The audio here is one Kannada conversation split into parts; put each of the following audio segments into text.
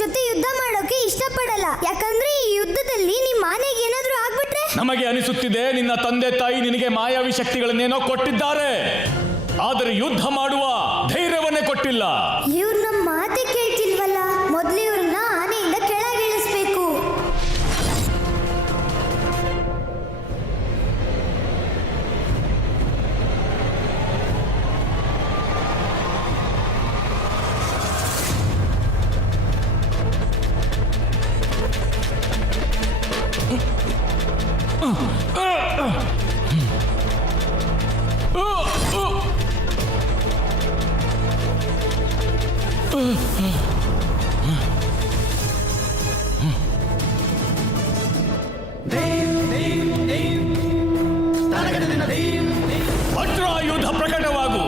ಜೊತೆ ಯುದ್ಧ ಮಾಡೋಕೆ ಇಷ್ಟಪಡಲ್ಲ. ಯಾಕಂದ್ರೆ ಈ ಯುದ್ಧದಲ್ಲಿ ನಿಮ್ಮ ಆನೆಗೆ ಏನಾದ್ರೂ ಆಗ್ಬಿಟ್ರೆ. ನಮಗೆ ಅನಿಸುತ್ತಿದೆ ನಿನ್ನ ತಂದೆ ತಾಯಿ ನಿನಗೆ ಮಾಯಾವಿ ಶಕ್ತಿಗಳನ್ನೇನೋ ಕೊಟ್ಟಿದ್ದಾರೆ, ಆದರೆ ಯುದ್ಧ ಮಾಡುವ ಧೈರ್ಯವನ್ನೇ ಕೊಟ್ಟಿಲ್ಲ. ಇವ್ರು ನಮ್ಮ ಮಾತೆ ಕೇಳ್ತಿಲ್ವಲ್ಲ. ಮೊದ್ಲು ಇವ್ರನ್ನ ಆನೆಯಿಂದ ಕೆಳಗಿಳಿಸ್ಬೇಕು. ವಜ್ರಾಯುಧ ಪ್ರಕಟವಾಗು.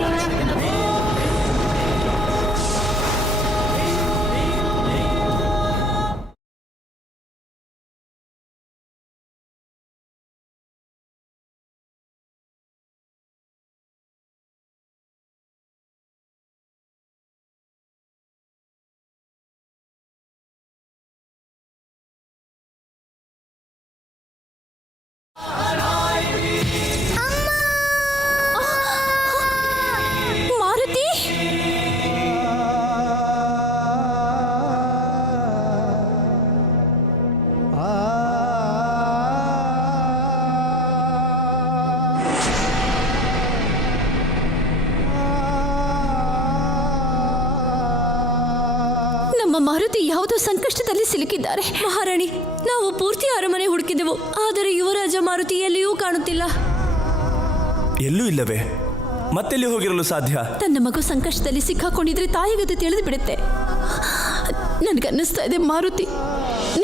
ಮಾರುತಿ, ನಮ್ಮ ಮಾರುತಿ ಯಾವುದೋ ಸಂಕಷ್ಟದಲ್ಲಿ ಸಿಲುಕಿದ್ದಾರೆ. ಮಹಾರಾಣಿ, ನಾವು ಪೂರ್ತಿ ಅರಮನೆ ಹುಡುಕಿದೆವು, ಆದರೆ ಯುವರಾಜ ಮಾರುತಿ ಎಲ್ಲಿಯೂ ಕಾಣುತ್ತಿಲ್ಲ. ಎಲ್ಲೂ ಇಲ್ಲವೇ? ಮತ್ತೆಲ್ಲಿ ಹೋಗಿರಲು ಸಾಧ್ಯ? ತನ್ನ ಮಗು ಸಂಕಷ್ಟದಲ್ಲಿ ಸಿಕ್ಕಾಕೊಂಡಿದ್ರೆ ತಾಯಿಗದು ತಿಳಿದು ಬಿಡುತ್ತೆ. ನನಗನ್ನಿಸ್ತಾ ಇದೆ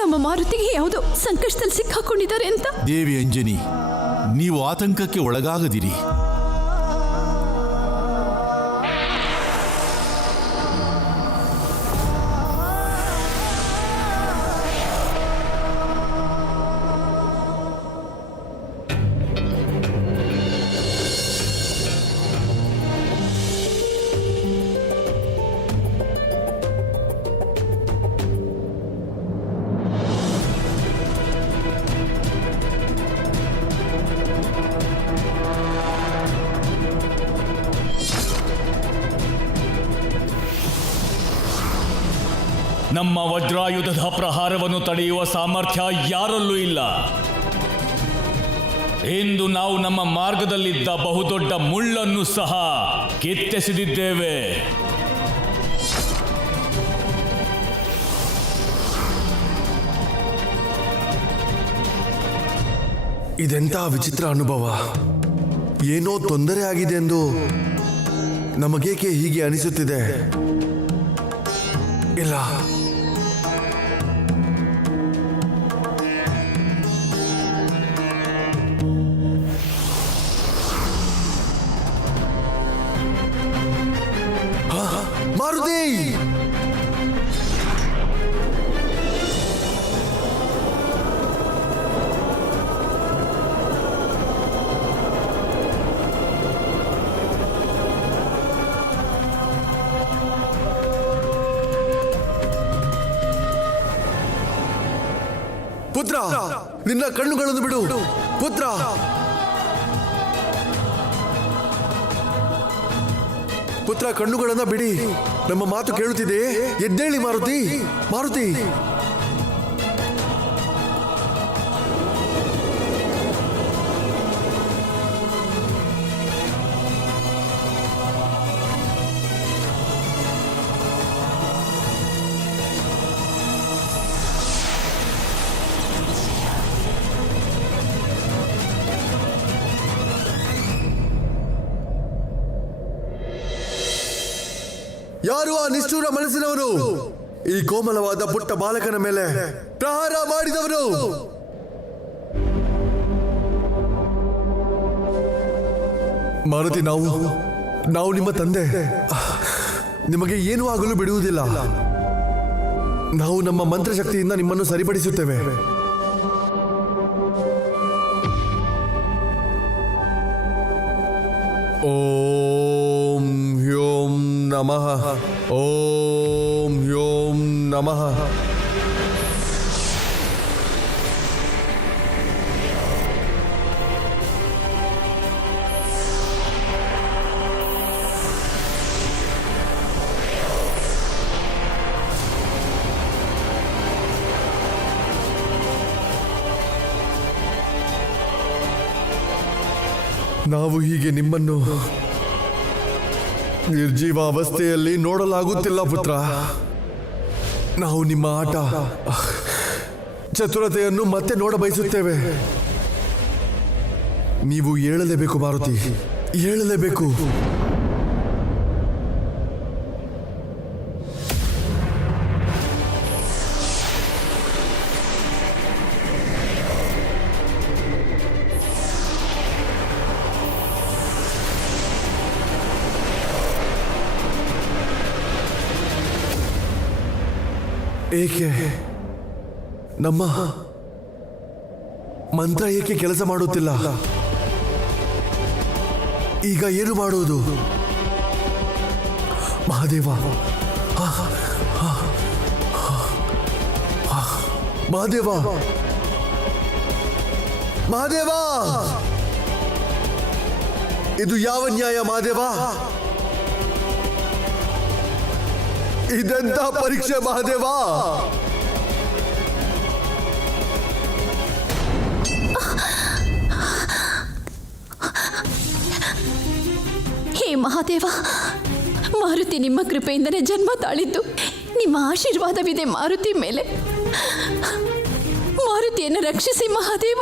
ನಮ್ಮ ಮಾರುತಿಗೆ ಯಾವುದೋ ಸಂಕಷ್ಟದಲ್ಲಿ ಸಿಕ್ಕಾಕೊಂಡಿದ್ದಾರೆ ಅಂತ. ದೇವಿ ಅಂಜನಿ, ನೀವು ಆತಂಕಕ್ಕೆ ಒಳಗಾಗದಿರಿ. ನಮ್ಮ ವಜ್ರಾಯುಧದ ಪ್ರಹಾರವನ್ನು ತಡೆಯುವ ಸಾಮರ್ಥ್ಯ ಯಾರಲ್ಲೂ ಇಲ್ಲ. ಇಂದು ನಾವು ನಮ್ಮ ಮಾರ್ಗದಲ್ಲಿದ್ದ ಬಹುದೊಡ್ಡ ಮುಳ್ಳನ್ನು ಸಹ ಕಿತ್ತೆಸೆದಿದ್ದೇವೆ. ಇದೆಂಥ ವಿಚಿತ್ರ ಅನುಭವ. ಏನೋ ತೊಂದರೆ ಆಗಿದೆ ಎಂದು ನಮಗೇಕೆ ಹೀಗೆ ಅನಿಸುತ್ತಿದೆ? ಇಲ್ಲ, ಮಾರುತಿ! ಪುತ್ರ, ನಿನ್ನ ಕಣ್ಣುಗಳನ್ನು ಬಿಡು ಪುತ್ರ. ಪುತ್ರ, ಕಣ್ಣುಗಳನ್ನ ಬಿಡಿ. ನಮ್ಮ ಮಾತು ಕೇಳುತ್ತಿದೆ. ಎದ್ದೇಳಿ ಮಾರುತಿ, ಮಾರುತಿ. ಯಾರು ಆ ನಿಷ್ಠೂರ ಮನಸ್ಸಿನವನು? ಈ ಕೋಮಲವಾದ ಪುಟ್ಟ ಬಾಲಕನ ಮೇಲೆ ಪ್ರಹಾರ ಮಾಡಿದವನು. ಮಾರುತಿ, ನಾವು ನಿಮ್ಮ ತಂದೆ. ನಿಮಗೆ ಏನೂ ಆಗಲು ಬಿಡುವುದಿಲ್ಲ. ನಾವು ನಮ್ಮ ಮಂತ್ರಶಕ್ತಿಯಿಂದ ನಿಮ್ಮನ್ನು ಸರಿಪಡಿಸುತ್ತೇವೆ. ಓಂ ಹ್ಯೋಂ ನಮಃ. ಓಂ ಹ್ಯೋಂ ನಮಃ. ನಾವು ಹೀಗೆ ನಿಮ್ಮನ್ನು ನಿರ್ಜೀವ ಅವಸ್ಥೆಯಲ್ಲಿ ನೋಡಲಾಗುತ್ತಿಲ್ಲ ಪುತ್ರ. ನಾವು ನಿಮ್ಮ ಆಟ ಚತುರತೆಯನ್ನು ಮತ್ತೆ ನೋಡ ಬಯಸುತ್ತೇವೆ. ನೀವು ಏಳಲೇಬೇಕು ಮಾರುತಿ, ಏಳಲೇಬೇಕು. ಏಕೆ ನಮ್ಮ ಮಂತ್ರ ಏಕೆ ಕೆಲಸ ಮಾಡುತ್ತಿಲ್ಲ? ಈಗ ಏನು ಮಾಡುವುದು? ಮಹಾದೇವ, ಮಹಾದೇವ, ಮಹಾದೇವ, ಇದು ಯಾವ ನ್ಯಾಯ ಮಹಾದೇವ? ಇದೆಂತ ಪರೀಕ್ಷೆ ಮಹಾದೇವ? ಹೇ ಮಹಾದೇವ, ಮಾರುತಿ ನಿಮ್ಮ ಕೃಪೆಯಿಂದಲೇ ಜನ್ಮ ತಾಳಿದ್ದು. ನಿಮ್ಮ ಆಶೀರ್ವಾದವಿದೆ ಮಾರುತಿ ಮೇಲೆ. ಮಾರುತಿಯನ್ನು ರಕ್ಷಿಸಿ ಮಹಾದೇವ.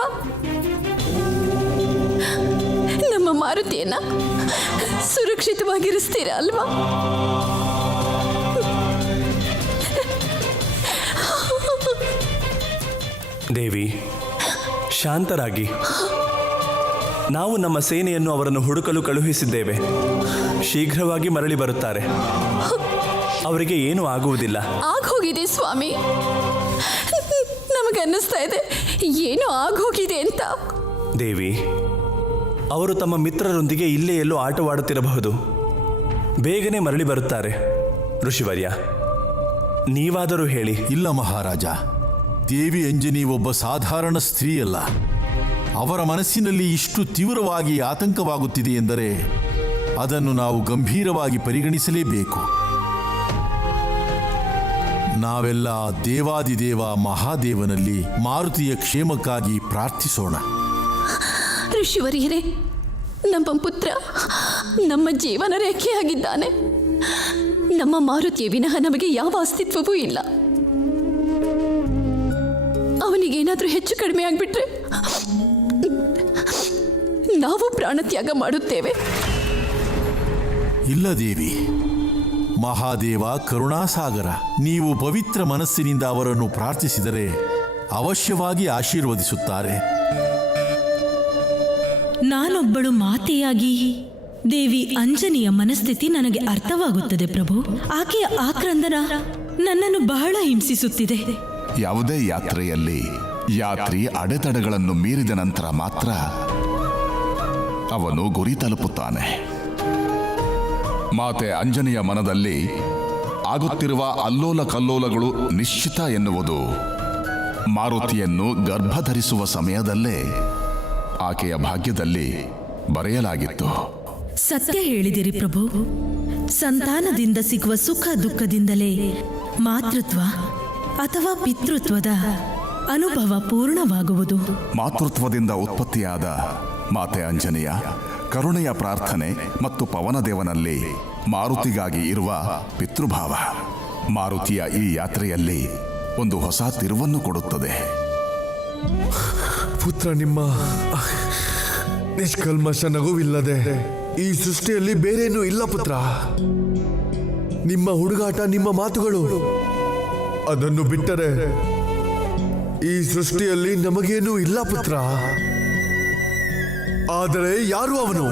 ನಮ್ಮ ಮಾರುತಿಯನ್ನ ಸುರಕ್ಷಿತವಾಗಿರಿಸ್ತೀರಾ ಅಲ್ವಾ? ದೇವಿ, ಶಾಂತರಾಗಿ. ನಾವು ನಮ್ಮ ಸೇನೆಯನ್ನು ಅವರನ್ನು ಹುಡುಕಲು ಕಳುಹಿಸಿದ್ದೇವೆ. ಶೀಘ್ರವಾಗಿ ಮರಳಿ ಬರುತ್ತಾರೆ. ಅವರಿಗೆ ಏನೂ ಆಗುವುದಿಲ್ಲ. ಆಗೋಗಿದೆ ಸ್ವಾಮಿ, ನಮಗನ್ನಿಸ್ತಾ ಇದೆ ಏನೋ ಆಗೋಗಿದೆ ಅಂತ. ದೇವಿ, ಅವರು ತಮ್ಮ ಮಿತ್ರರೊಂದಿಗೆ ಇಲ್ಲೇ ಎಲ್ಲೋ ಆಟವಾಡುತ್ತಿರಬಹುದು. ಬೇಗನೆ ಮರಳಿ ಬರುತ್ತಾರೆ. ಋಷಿವರ್ಯ, ನೀವಾದರೂ ಹೇಳಿ. ಇಲ್ಲ ಮಹಾರಾಜ, ದೇವಿ ಅಂಜನಿ ಒಬ್ಬ ಸಾಧಾರಣ ಸ್ತ್ರೀಯಲ್ಲ. ಅವರ ಮನಸ್ಸಿನಲ್ಲಿ ಇಷ್ಟು ತೀವ್ರವಾಗಿ ಆತಂಕವಾಗುತ್ತಿದೆ ಎಂದರೆ ಅದನ್ನು ನಾವು ಗಂಭೀರವಾಗಿ ಪರಿಗಣಿಸಲೇಬೇಕು. ನಾವೆಲ್ಲ ದೇವಾದಿದೇವ ಮಹಾದೇವನಲ್ಲಿ ಮಾರುತಿಯ ಕ್ಷೇಮಕ್ಕಾಗಿ ಪ್ರಾರ್ಥಿಸೋಣ. ಋಷಿವರಿಯರೇ, ನಮ್ಮ ಪುತ್ರ ನಮ್ಮ ಜೀವನ ರೇಖೆಯಾಗಿದ್ದಾನೆ. ನಮ್ಮ ಮಾರುತಿಯ ವಿನಃ ನಮಗೆ ಯಾವ ಅಸ್ತಿತ್ವವೂ ಇಲ್ಲ. ಅವನಿಗೇನಾದರೂ ಹೆಚ್ಚು ಕಡಿಮೆ ಆಗಿಬಿಟ್ರೆ ನಾವು ಪ್ರಾಣತ್ಯಾಗ ಮಾಡುತ್ತೇವೆ. ಇಲ್ಲ ದೇವಿ, ಮಹಾದೇವ ಕರುಣಾಸಾಗರ. ನೀವು ಪವಿತ್ರ ಮನಸ್ಸಿನಿಂದ ಅವರನ್ನು ಪ್ರಾರ್ಥಿಸಿದರೆ ಅವಶ್ಯವಾಗಿ ಆಶೀರ್ವದಿಸುತ್ತಾರೆ. ನಾನೊಬ್ಬಳು ಮಾತೆಯಾಗಿ ದೇವಿ ಅಂಜನಿಯ ಮನಸ್ಥಿತಿ ನನಗೆ ಅರ್ಥವಾಗುತ್ತದೆ ಪ್ರಭು. ಆಕೆಯ ಆಕ್ರಂದನ ನನ್ನನ್ನು ಬಹಳ ಹಿಂಸಿಸುತ್ತಿದೆ. ಯಾವುದೇ ಯಾತ್ರೆಯಲ್ಲಿ ಯಾತ್ರಿ ಅಡೆತಡೆಗಳನ್ನು ಮೀರಿದ ನಂತರ ಮಾತ್ರ ಅವನು ಗುರಿ ತಲುಪುತ್ತಾನೆ. ಮಾತೆ ಅಂಜನಿಯ ಮನದಲ್ಲಿ ಆಗುತ್ತಿರುವ ಅಲ್ಲೋಲ ಕಲ್ಲೋಲಗಳು ನಿಶ್ಚಿತ ಎನ್ನುವುದು ಮಾರುತಿಯನ್ನು ಗರ್ಭಧರಿಸುವ ಸಮಯದಲ್ಲೇ ಆಕೆಯ ಭಾಗ್ಯದಲ್ಲಿ ಬರೆಯಲಾಗಿತ್ತು. ಸತ್ಯ ಹೇಳಿದಿರಿ ಪ್ರಭು. ಸಂತಾನದಿಂದ ಸಿಗುವ ಸುಖ ದುಃಖದಿಂದಲೇ ಮಾತೃತ್ವ ಅಥವಾ ಪಿತೃತ್ವದ ಅನುಭವ ಪೂರ್ಣವಾಗುವುದು. ಮಾತೃತ್ವದಿಂದ ಉತ್ಪತ್ತಿಯಾದ ಮಾತೆ ಅಂಜನಿಯ ಕರುಣೆಯ ಪ್ರಾರ್ಥನೆ ಮತ್ತು ಪವನದೇವನಲ್ಲಿ ಮಾರುತಿಗಾಗಿ ಇರುವ ಪಿತೃಭಾವ ಮಾರುತಿಯ ಈ ಯಾತ್ರೆಯಲ್ಲಿ ಒಂದು ಹೊಸ ತಿರುವನ್ನು ಕೊಡುತ್ತದೆ. ಪುತ್ರ, ನಿಮ್ಮ ನಿಷ್ಕಲ್ಮಶ ನಗುವಿಲ್ಲದೆ ಈ ಸೃಷ್ಟಿಯಲ್ಲಿ ಬೇರೇನೂ ಇಲ್ಲ ಪುತ್ರ. ನಿಮ್ಮ ಹುಡುಗಾಟ, ನಿಮ್ಮ ಮಾತುಗಳು, ಅದನ್ನು ಬಿಟ್ಟರೆ ಈ ಸೃಷ್ಟಿಯಲ್ಲಿ ನಮಗೇನೂ ಇಲ್ಲ ಪುತ್ರ. ಆದರೆ ಯಾರು ಅವನು?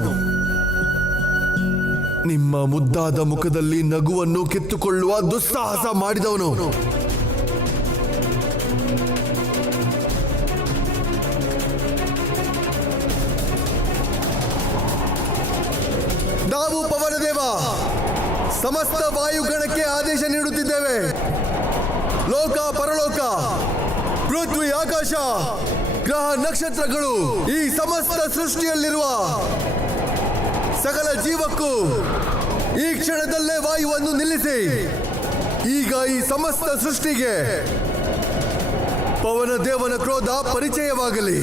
ನಿಮ್ಮ ಮುದ್ದಾದ ಮುಖದಲ್ಲಿ ನಗುವನ್ನು ಕಿತ್ತುಕೊಳ್ಳುವ ದುಸ್ಸಾಹಸ ಮಾಡಿದವನು. ನಾವು ಪವನದೇವ ಸಮಸ್ತ ವಾಯುಗಣಕ್ಕೆ ಆದೇಶ ನೀಡುತ್ತಿದ್ದೇವೆ. ಲೋಕ ಪರಲೋಕ, ಪೃಥ್ವಿ ಆಕಾಶ, ಗ್ರಹ ನಕ್ಷತ್ರಗಳು, ಈ ಸಮಸ್ತ ಸೃಷ್ಟಿಯಲ್ಲಿರುವ ಸಕಲ ಜೀವಕ್ಕೂ ಈ ಕ್ಷಣದಲ್ಲೇ ವಾಯುವನ್ನು ನಿಲ್ಲಿಸಿ. ಈಗ ಈ ಸಮಸ್ತ ಸೃಷ್ಟಿಗೆ ಪವನ ದೇವನ ಕ್ರೋಧ ಪರಿಚಯವಾಗಲಿ.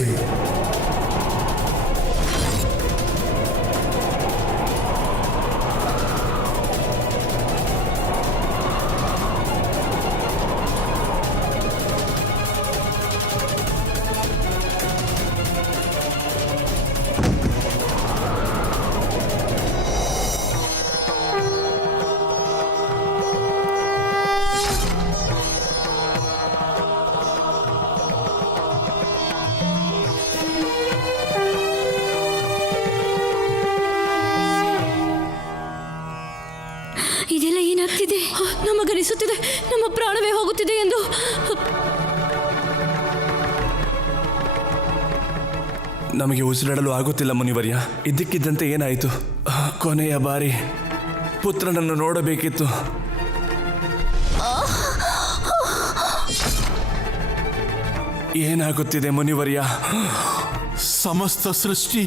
ಇದೆಲ್ಲ ಏನಾಗ್ತಿದೆ? ನಮಗನಿಸುತ್ತಿದೆ ನಮ್ಮ ಪ್ರಾಣವೇ ಹೋಗುತ್ತಿದೆ ಎಂದು. ನಮಗೆ ಉಸಿರಾಡಲು ಆಗುತ್ತಿಲ್ಲ ಮುನಿವರ್ಯ. ಇದ್ದಕ್ಕಿದ್ದಂತೆ ಏನಾಯಿತು? ಕೊನೆಯ ಬಾರಿ ಪುತ್ರನನ್ನು ನೋಡಬೇಕಿತ್ತು. ಏನಾಗುತ್ತಿದೆ ಮುನಿವರ್ಯ? ಸಮಸ್ತ ಸೃಷ್ಟಿ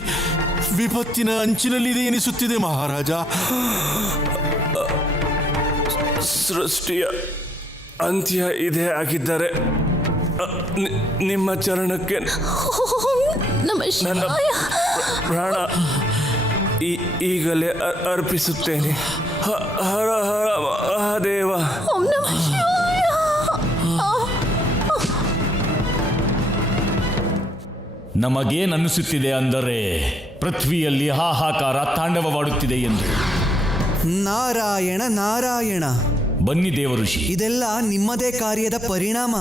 ವಿಪತ್ತಿನ ಅಂಚಿನಲ್ಲಿದೆ ಎನಿಸುತ್ತಿದೆ ಮಹಾರಾಜ. ಸೃಷ್ಟಿಯ ಅಂತ್ಯ ಇದೇ ಆಗಿದ್ದರೆ ನಿಮ್ಮ ಚರಣಕ್ಕೆ ನನ್ನ ಪ್ರಾಣ ಈಗಲೇ ಅರ್ಪಿಸುತ್ತೇನೆ. ಹರ ಹರ ಮಹಾದೇವ. ನಮಗೇನನ್ನಿಸುತ್ತಿದೆ ಅಂದರೆ ಪೃಥ್ವಿಯಲ್ಲಿ ಹಾಹಾಕಾರ ತಾಂಡವವಾಡುತ್ತಿದೆ ಎಂದು. ನಾರಾಯಣ ನಾರಾಯಣ. ಬನ್ನಿ ದೇವಋಷಿ, ಇದೆಲ್ಲ ನಿಮ್ಮದೇ ಕಾರ್ಯದ ಪರಿಣಾಮ.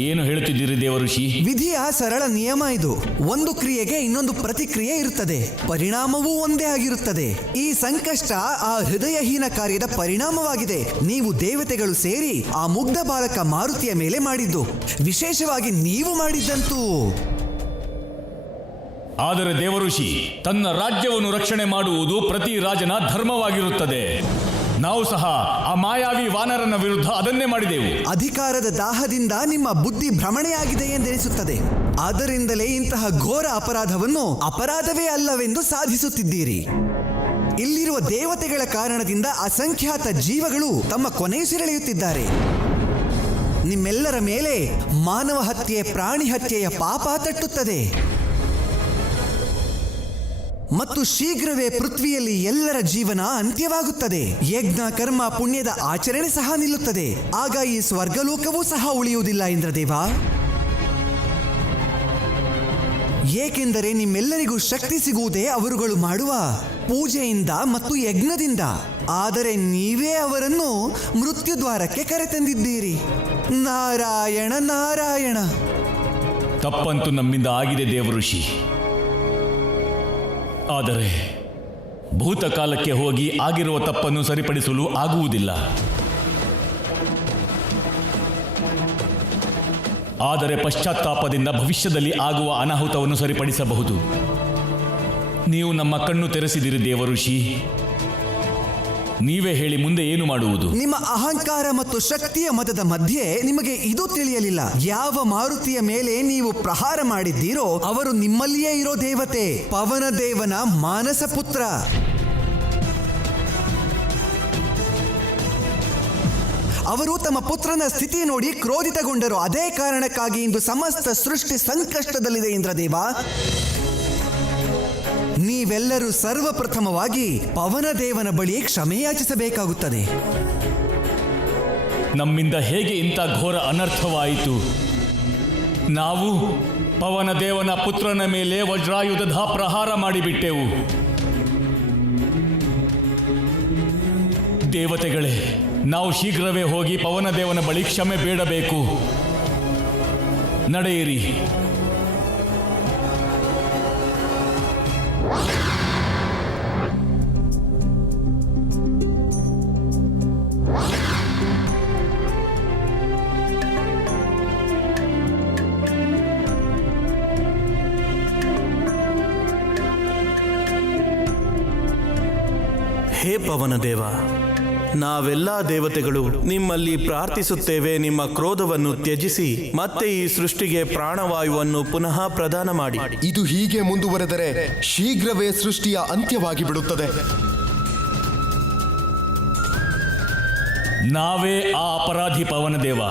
ಏನು ಹೇಳುತ್ತಿದ್ದೀರಿ ದೇವಋಷಿ? ವಿಧಿಯ ಸರಳ ನಿಯಮ ಇದು. ಒಂದು ಕ್ರಿಯೆಗೆ ಇನ್ನೊಂದು ಪ್ರತಿಕ್ರಿಯೆ ಇರುತ್ತದೆ, ಪರಿಣಾಮವೂ ಒಂದೇ ಆಗಿರುತ್ತದೆ. ಈ ಸಂಕಷ್ಟ ಆ ಹೃದಯಹೀನ ಕಾರ್ಯದ ಪರಿಣಾಮವಾಗಿದೆ. ನೀವು ದೇವತೆಗಳು ಸೇರಿ ಆ ಮುಗ್ಧ ಬಾಲಕ ಮಾರುತಿಯ ಮೇಲೆ ಮಾಡಿದ್ದು, ವಿಶೇಷವಾಗಿ ನೀವು ಮಾಡಿದ್ದಂತೂ. ಆದರೆ ದೇವಋಷಿ, ತನ್ನ ರಾಜ್ಯವನ್ನು ರಕ್ಷಣೆ ಮಾಡುವುದು ಪ್ರತಿ ರಾಜನ ಧರ್ಮವಾಗಿರುತ್ತದೆ. ನಾವು ಸಹ ಆ ಮಾಯಾವಿ ವಾನರನ ವಿರುದ್ಧ ಅದನ್ನೇ ಮಾಡಿದೆವು. ಅಧಿಕಾರದ ದಾಹದಿಂದ ನಿಮ್ಮ ಬುದ್ಧಿ ಭ್ರಮಣೆಯಾಗಿದೆ ಎಂದೆನಿಸುತ್ತದೆ. ಆದ್ದರಿಂದಲೇ ಇಂತಹ ಘೋರ ಅಪರಾಧವನ್ನು ಅಪರಾಧವೇ ಅಲ್ಲವೆಂದು ಸಾಧಿಸುತ್ತಿದ್ದೀರಿ. ಇಲ್ಲಿರುವ ದೇವತೆಗಳ ಕಾರಣದಿಂದ ಅಸಂಖ್ಯಾತ ಜೀವಗಳು ತಮ್ಮ ಕೊನೆಯುಸಿರೆಳೆಯುತ್ತಿದ್ದಾರೆ. ನಿಮ್ಮೆಲ್ಲರ ಮೇಲೆ ಮಾನವ ಹತ್ಯೆ, ಪ್ರಾಣಿ ಹತ್ಯೆಯ ಪಾಪ ತಟ್ಟುತ್ತದೆ. ಮತ್ತು ಶೀಘ್ರವೇ ಪೃಥ್ವಿಯಲ್ಲಿ ಎಲ್ಲರ ಜೀವನ ಅಂತ್ಯವಾಗುತ್ತದೆ. ಯಜ್ಞ, ಕರ್ಮ, ಪುಣ್ಯದ ಆಚರಣೆ ಸಹ ನಿಲ್ಲುತ್ತದೆ. ಆಗ ಈ ಸ್ವರ್ಗಲೋಕವೂ ಸಹ ಉಳಿಯುವುದಿಲ್ಲ ಇಂದ್ರದೇವ. ಏಕೆಂದರೆ ನಿಮ್ಮೆಲ್ಲರಿಗೂ ಶಕ್ತಿ ಸಿಗುವುದೇ ಅವರುಗಳು ಮಾಡುವ ಪೂಜೆಯಿಂದ ಮತ್ತು ಯಜ್ಞದಿಂದ. ಆದರೆ ನೀವೇ ಅವರನ್ನು ಮೃತ್ಯುದ್ವಾರಕ್ಕೆ ಕರೆತಂದಿದ್ದೀರಿ. ನಾರಾಯಣ ನಾರಾಯಣ. ತಪ್ಪಂತೂ ನಮ್ಮಿಂದ ಆಗಿದೆ ದೇವಋಷಿ. ಆದರೆ ಭೂತಕಾಲಕ್ಕೆ ಹೋಗಿ ಆಗಿರುವ ತಪ್ಪನ್ನು ಸರಿಪಡಿಸಲು ಆಗುವುದಿಲ್ಲ. ಆದರೆ ಪಶ್ಚಾತ್ತಾಪದಿಂದ ಭವಿಷ್ಯದಲ್ಲಿ ಆಗುವ ಅನಾಹುತವನ್ನು ಸರಿಪಡಿಸಬಹುದು. ನೀವು ನಮ್ಮ ಕಣ್ಣು ತೆರೆಸಿದಿರಿ ದೇವಋಷಿ. ನೀವೇ ಹೇಳಿ, ಮುಂದೆ ಏನು ಮಾಡುವುದು? ನಿಮ್ಮ ಅಹಂಕಾರ ಮತ್ತು ಶಕ್ತಿಯ ಮತದ ಮಧ್ಯೆ ನಿಮಗೆ ಇದು ತಿಳಿಯಲಿಲ್ಲ. ಯಾವ ಮಾರುತಿಯ ಮೇಲೆ ನೀವು ಪ್ರಹಾರ ಮಾಡಿದ್ದೀರೋ ಅವರು ನಿಮ್ಮಲ್ಲಿಯೇ ಇರೋ ದೇವತೆ, ಪವನ ದೇವನ ಮಾನಸ ಪುತ್ರ. ಅವರು ತಮ್ಮ ಪುತ್ರನ ಸ್ಥಿತಿ ನೋಡಿ ಕ್ರೋಧಿತಗೊಂಡರು. ಅದೇ ಕಾರಣಕ್ಕಾಗಿ ಇಂದು ಸಮಸ್ತ ಸೃಷ್ಟಿ ಸಂಕಷ್ಟದಲ್ಲಿದೆ ಇಂದ್ರದೇವ. ನೀವೆಲ್ಲರೂ ಸರ್ವಪ್ರಥಮವಾಗಿ ಪವನದೇವನ ಬಳಿ ಕ್ಷಮೆಯಾಚಿಸಬೇಕಾಗುತ್ತದೆ. ನಮ್ಮಿಂದ ಹೇಗೆ ಇಂಥ ಘೋರ ಅನರ್ಥವಾಯಿತು? ನಾವು ಪವನದೇವನ ಪುತ್ರನ ಮೇಲೆ ವಜ್ರಾಯುಧದ ಪ್ರಹಾರ ಮಾಡಿಬಿಟ್ಟೆವು. ದೇವತೆಗಳೇ, ನಾವು ಶೀಘ್ರವೇ ಹೋಗಿ ಪವನದೇವನ ಬಳಿ ಕ್ಷಮೆ ಬೇಡಬೇಕು. ನಡೆಯಿರಿ. ಹೇ ಪವನದೇವ, ನಾವೆಲ್ಲ ದೇವತೆಗಳು ನಿಮ್ಮಲ್ಲಿ ಪ್ರಾರ್ಥಿಸುತ್ತೇವೆ, ನಿಮ್ಮ ಕ್ರೋಧವನ್ನು ತ್ಯಜಿಸಿ ಮತ್ತೆ ಈ ಸೃಷ್ಟಿಗೆ ಪ್ರಾಣವಾಯುವನ್ನು ಪುನಃ ಪ್ರದಾನ ಮಾಡಿ. ಇದು ಹೀಗೆ ಮುಂದುವರೆದರೆ ಶೀಘ್ರವೇ ಸೃಷ್ಟಿಯ ಅಂತ್ಯವಾಗಿ ಬಿಡುತ್ತದೆ. ನಾವೇ ಆ ಅಪರಾಧಿ ಪವನದೇವ.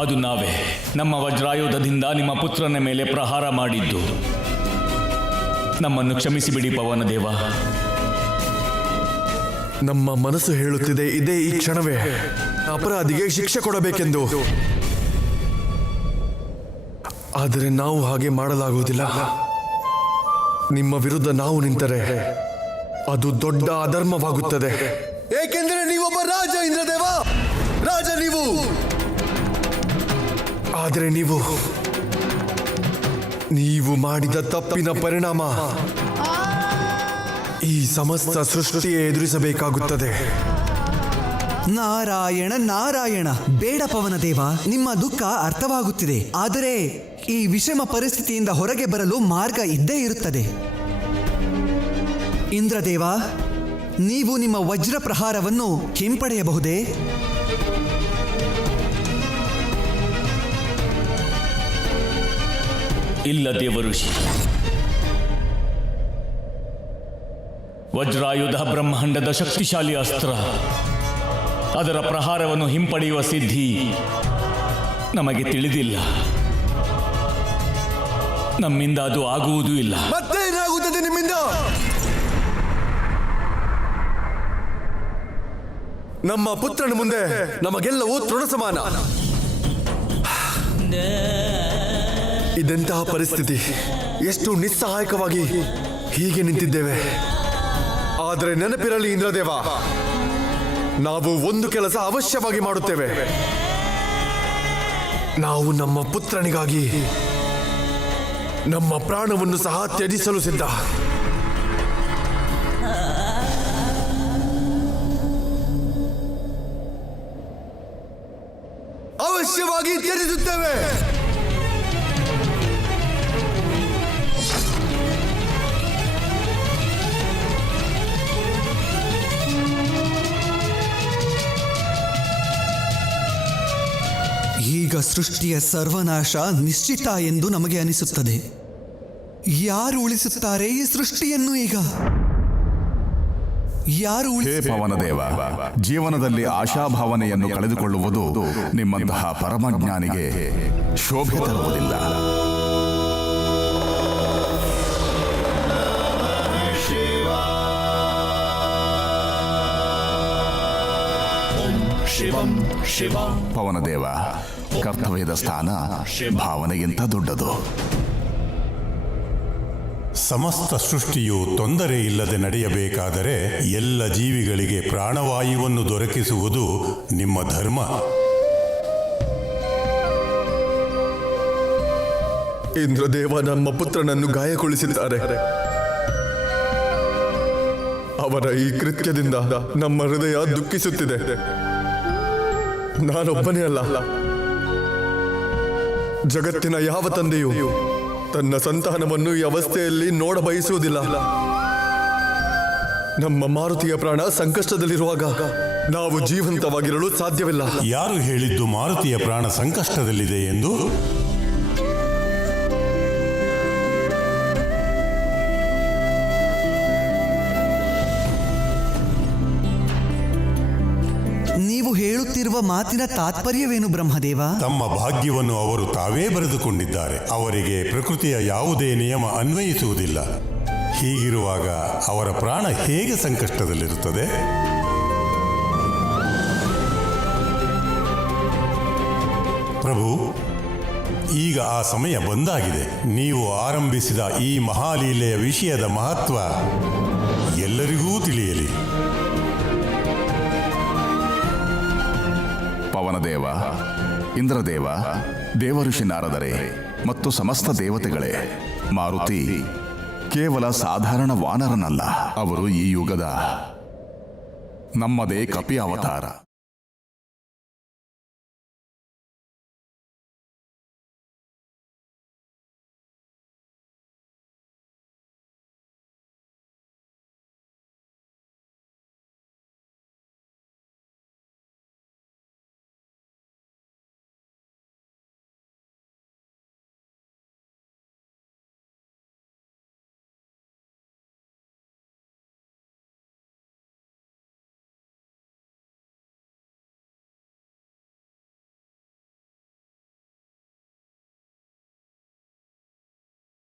ಅದು ನಾವೇ ನಮ್ಮ ವಜ್ರಾಯುಧದಿಂದ ನಿಮ್ಮ ಪುತ್ರನ ಮೇಲೆ ಪ್ರಹಾರ ಮಾಡಿದ್ದು. ನಮ್ಮನ್ನು ಕ್ಷಮಿಸಿಬಿಡಿ ಪವನದೇವ. ನಮ್ಮ ಮನಸ್ಸು ಹೇಳುತ್ತಿದೆ, ಇದೇ ಈ ಕ್ಷಣವೇ ಅಪರಾಧಿಗೆ ಶಿಕ್ಷೆ ಕೊಡಬೇಕೆಂದು. ಆದರೆ ನಾವು ಹಾಗೆ ಮಾಡಲಾಗುವುದಿಲ್ಲ. ನಿಮ್ಮ ವಿರುದ್ಧ ನಾವು ನಿಂತರೆ ಅದು ದೊಡ್ಡ ಅಧರ್ಮವಾಗುತ್ತದೆ. ಏಕೆಂದರೆ ನೀವೊಬ್ಬ ರಾಜ ಇಂದ್ರದೇವ, ರಾಜ ನೀವು. ಆದರೆ ನೀವು ಮಾಡಿದ ತಪ್ಪಿನ ಪರಿಣಾಮ ಈ ಸಮಸ್ತ ಸೃಷ್ಟಿಯೇ ಎದುರಿಸಬೇಕಾಗುತ್ತದೆ. ನಾರಾಯಣ ನಾರಾಯಣ. ಬೇಡ ಪವನದೇವ, ನಿಮ್ಮ ದುಃಖ ಅರ್ಥವಾಗುತ್ತಿದೆ. ಆದರೆ ಈ ವಿಷಮ ಪರಿಸ್ಥಿತಿಯಿಂದ ಹೊರಗೆ ಬರಲು ಮಾರ್ಗ ಇದ್ದೇ ಇರುತ್ತದೆ. ಇಂದ್ರದೇವ, ನೀವು ನಿಮ್ಮ ವಜ್ರ ಪ್ರಹಾರವನ್ನು ಹಿಂಪಡೆಯಬಹುದೇ? ಇಲ್ಲ ದೇವಋಷಿ. ವಜ್ರಾಯುಧ ಬ್ರಹ್ಮಾಂಡದ ಶಕ್ತಿಶಾಲಿ ಅಸ್ತ್ರ. ಅದರ ಪ್ರಹಾರವನ್ನು ಹಿಂಪಡೆಯುವ ಸಿದ್ಧಿ ನಮಗೆ ತಿಳಿದಿಲ್ಲ. ನಮ್ಮಿಂದ ಅದು ಆಗುವುದೂ ಇಲ್ಲ. ಮತ್ತೇನಾಗುತ್ತದೆ ನಿಮ್ಮಿಂದ? ನಮ್ಮ ಪುತ್ರನ ಮುಂದೆ ನಮಗೆಲ್ಲವೂ ತೃಣ ಸಮಾನ. ಇದೆಂತಹ ಪರಿಸ್ಥಿತಿ! ಎಷ್ಟು ನಿಸ್ಸಹಾಯಕವಾಗಿ ಹೀಗೆ ನಿಂತಿದ್ದೇವೆ. ಆದರೆ ನೆನಪಿರಲಿ ಇಂದ್ರದೇವ, ನಾವು ಒಂದು ಕೆಲಸ ಅವಶ್ಯವಾಗಿ ಮಾಡುತ್ತೇವೆ. ನಾವು ನಮ್ಮ ಪುತ್ರನಿಗಾಗಿ ನಮ್ಮ ಪ್ರಾಣವನ್ನು ಸಹ ತ್ಯಜಿಸಲು ಸಿದ್ಧ. ಅವಶ್ಯವಾಗಿ ತ್ಯಜಿಸುತ್ತೇವೆ. ಈಗ ಸೃಷ್ಟಿಯ ಸರ್ವನಾಶ ನಿಶ್ಚಿತ ಎಂದು ನಮಗೆ ಅನಿಸುತ್ತದೆ. ಯಾರು ಉಳಿಸುತ್ತಾರೆ ಈ ಸೃಷ್ಟಿಯನ್ನು? ಈಗ ಯಾರು ಹೇ ಪವನದೇವ, ಜೀವನದಲ್ಲಿ ಆಶಾಭಾವನೆಯನ್ನು ಕಳೆದುಕೊಳ್ಳುವುದು ನಿಮ್ಮಂತಹ ಪರಮಜ್ಞಾನಿಗೆ ಶೋಭೆ ತರುವುದಿಲ್ಲ. ಪವನದೇವ, ಕರ್ತವ್ಯದ ಸ್ಥಾನ ಭಾವನೆಗಿಂತ ದೊಡ್ಡದು. ಸಮಸ್ತ ಸೃಷ್ಟಿಯು ತೊಂದರೆ ಇಲ್ಲದೆ ನಡೆಯಬೇಕಾದರೆ ಎಲ್ಲ ಜೀವಿಗಳಿಗೆ ಪ್ರಾಣವಾಯುವನ್ನು ದೊರಕಿಸುವುದು ನಿಮ್ಮ ಧರ್ಮ. ಇಂದ್ರದೇವ ನಮ್ಮ ಪುತ್ರನನ್ನು ಗಾಯಗೊಳಿಸಿದ್ದಾರೆ. ಅವರ ಈ ಕೃತ್ಯದಿಂದ ನಮ್ಮ ಹೃದಯ ದುಃಖಿಸುತ್ತಿದೆ. ನಾನೊಬ್ಬನೇ ಅಲ್ಲ, ಜಗತ್ತಿನ ಯಾವ ತಂದೆಯೂ ತನ್ನ ಸಂತಾನವನ್ನು ಈ ಅವಸ್ಥೆಯಲ್ಲಿ ನೋಡ ಬಯಸುವುದಿಲ್ಲ. ನಮ್ಮ ಮಾರುತಿಯ ಪ್ರಾಣ ಸಂಕಷ್ಟದಲ್ಲಿರುವಾಗ ನಾವು ಜೀವಂತವಾಗಿರಲು ಸಾಧ್ಯವಿಲ್ಲ. ಯಾರು ಹೇಳಿದ್ದು ಮಾರುತಿಯ ಪ್ರಾಣ ಸಂಕಷ್ಟದಲ್ಲಿದೆ ಎಂದು? ನೀವು ಹೇಳುತ್ತಿರುವ ಮಾತಿನ ತಾತ್ಪರ್ಯವೇನು ಬ್ರಹ್ಮದೇವ? ತಮ್ಮ ಭಾಗ್ಯವನ್ನು ಅವರು ತಾವೇ ಬರೆದುಕೊಂಡಿದ್ದಾರೆ. ಅವರಿಗೆ ಪ್ರಕೃತಿಯ ಯಾವುದೇ ನಿಯಮ ಅನ್ವಯಿಸುವುದಿಲ್ಲ. ಹೀಗಿರುವಾಗ ಅವರ ಪ್ರಾಣ ಹೇಗೆ ಸಂಕಷ್ಟದಲ್ಲಿರುತ್ತದೆ? ಪ್ರಭು, ಈಗ ಆ ಸಮಯ ಬಂದಾಗಿದೆ. ನೀವು ಆರಂಭಿಸಿದ ಈ ಮಹಾಲೀಲೆಯ ವಿಷಯದ ಮಹತ್ವ ಎಲ್ಲರಿಗೂ ತಿಳಿಯಲಿ. ಪವನದೇವ, ಇಂದ್ರದೇವ, ದೇವಋಷಿ ನಾರದರೆ ಮತ್ತು ಸಮಸ್ತ ದೇವತೆಗಳೇ, ಮಾರುತಿ ಕೇವಲ ಸಾಧಾರಣ ವಾನರನಲ್ಲ, ಅವರು ಈ ಯುಗದ ನಮ್ಮದೇ ಕಪಿ ಅವತಾರ.